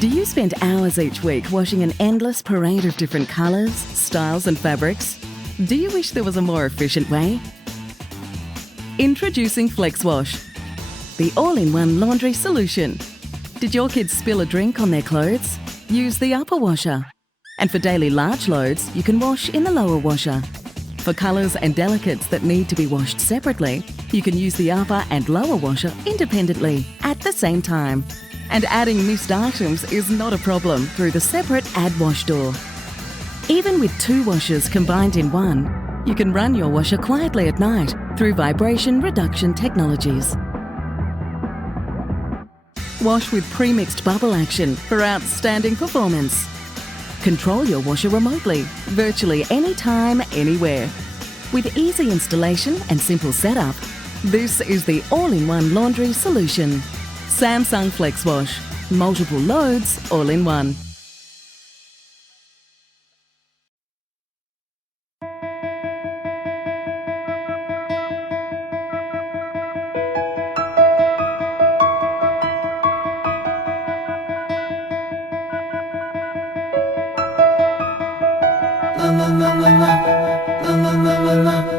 Do you spend hours each week washing an endless parade of different colours, styles and fabrics? Do you wish there was a more efficient way? Introducing FlexWash, the all-in-one laundry solution. Did your kids spill a drink on their clothes? Use the upper washer. And for daily large loads, you can wash in the lower washer. For colours and delicates that need to be washed separately, you can use the upper and lower washer independently at the same time. And adding missed items is not a problem through the separate Add Wash door. Even with two washers combined in one, you can run your washer quietly at night through vibration reduction technologies. Wash with pre-mixed bubble action for outstanding performance. Control your washer remotely, virtually anytime, anywhere. With easy installation and simple setup, this is the all-in-one laundry solution. Samsung FlexWash. Multiple loads, all in one. La la la la la la la la la la la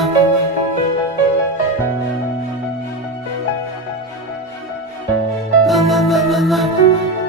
la la la la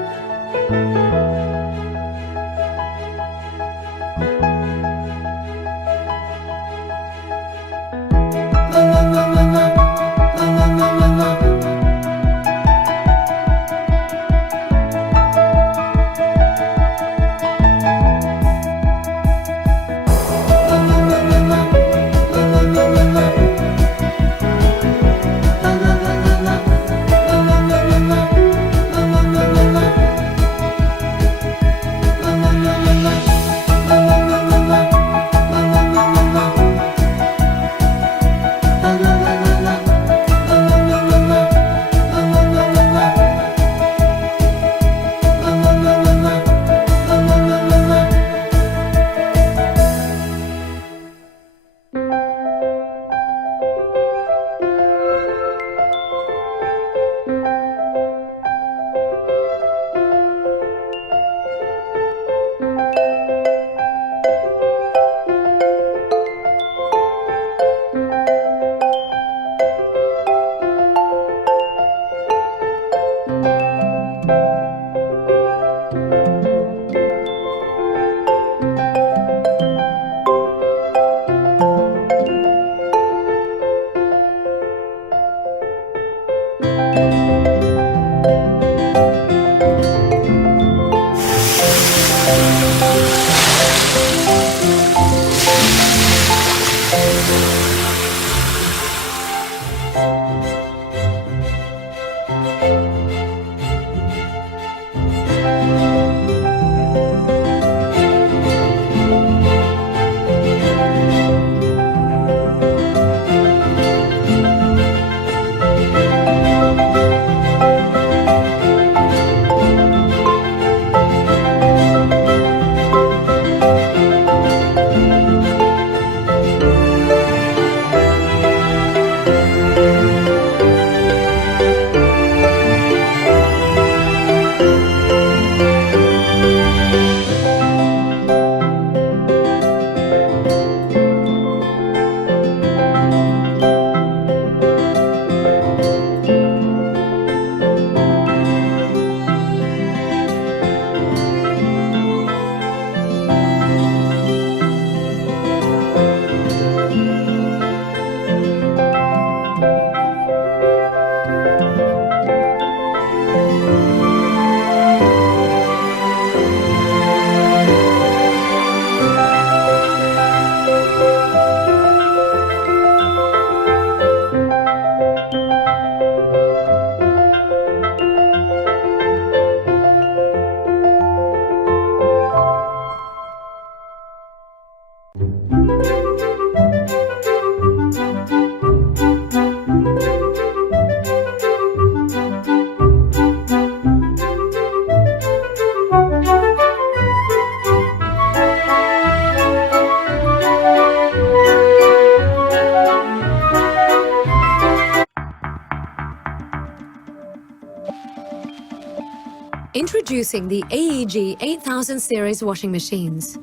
Introducing the AEG 8000 series washing machines.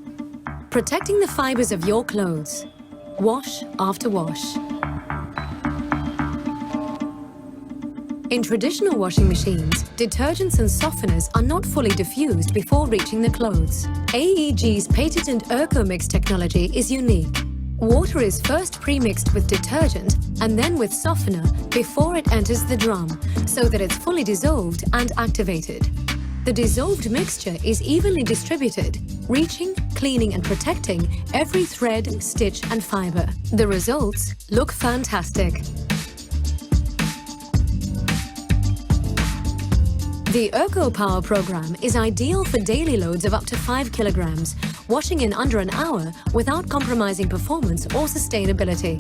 Protecting the fibers of your clothes. Wash after wash. In traditional washing machines, detergents and softeners are not fully diffused before reaching the clothes. AEG's patented ErcoMix technology is unique. Water is first pre-mixed with detergent and then with softener before it enters the drum, so that it's fully dissolved and activated. The dissolved mixture is evenly distributed, reaching, cleaning and protecting every thread, stitch and fiber. The results look fantastic. The Erco Power program is ideal for daily loads of up to 5 kilograms, washing in under an hour without compromising performance or sustainability.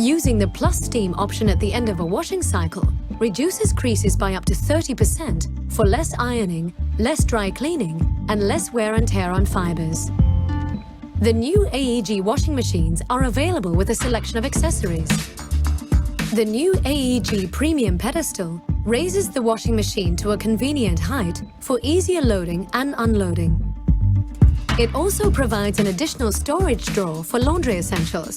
Using the plus steam option at the end of a washing cycle reduces creases by up to 30% for less ironing, less dry cleaning, and less wear and tear on fibers. The new AEG washing machines are available with a selection of accessories. The new AEG Premium Pedestal raises the washing machine to a convenient height for easier loading and unloading. It also provides an additional storage drawer for laundry essentials.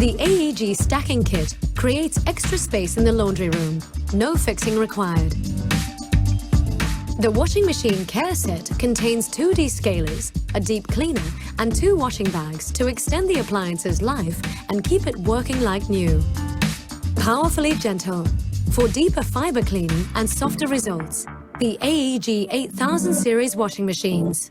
The AEG Stacking Kit creates extra space in the laundry room. No fixing required. The washing machine care set contains 2 descalers, a deep cleaner, and 2 washing bags to extend the appliance's life and keep it working like new. Powerfully gentle, for deeper fiber cleaning and softer results. The AEG 8000 series washing machines.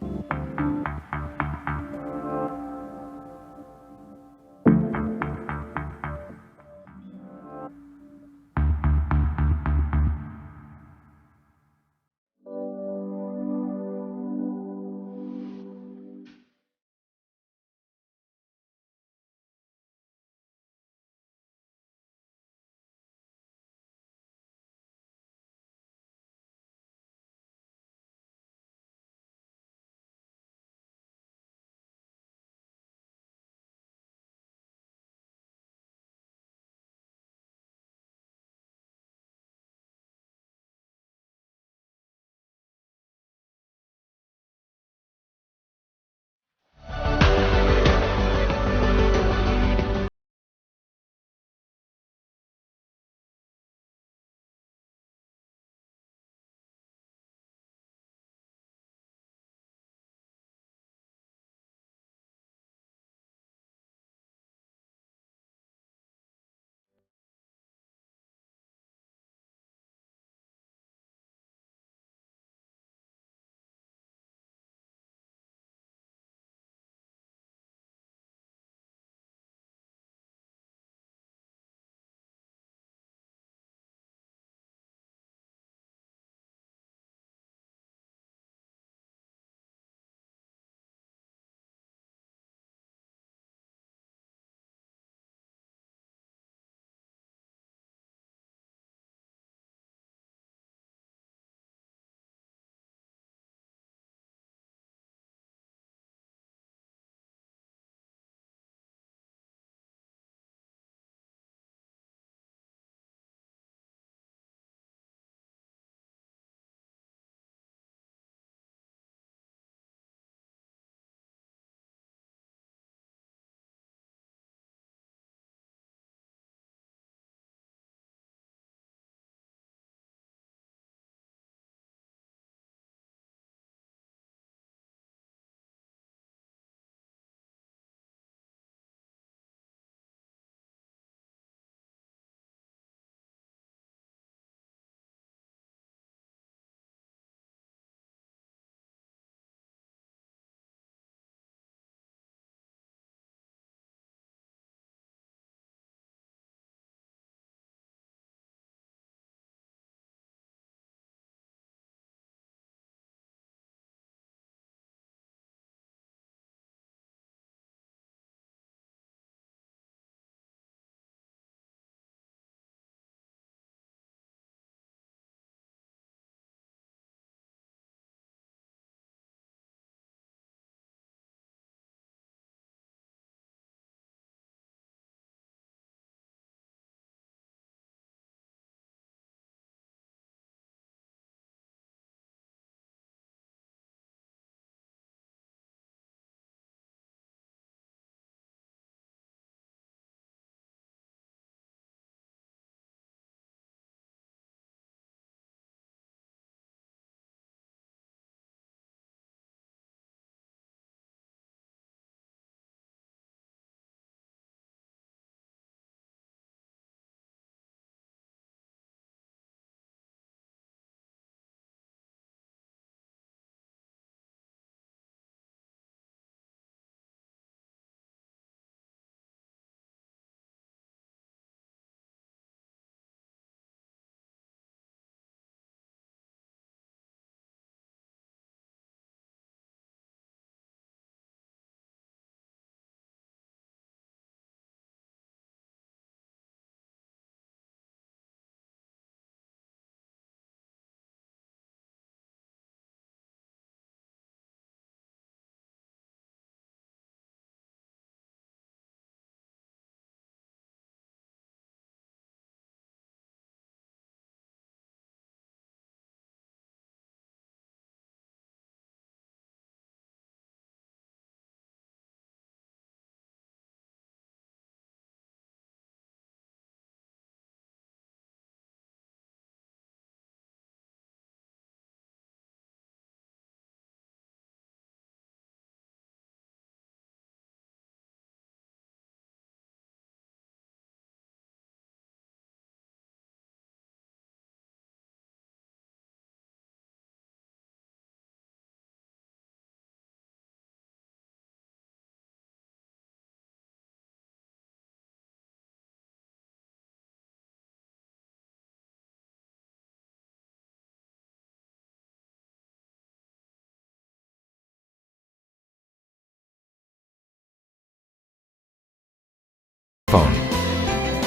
phone.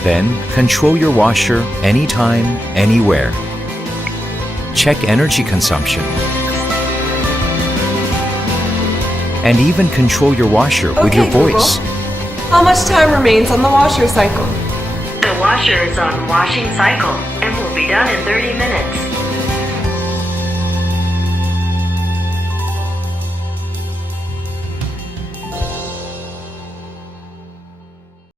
Then control your washer anytime, anywhere. Check energy consumption. And even control your washer with your voice. Google, how much time remains on the washer cycle? The washer is on washing cycle and will be done in 30 minutes.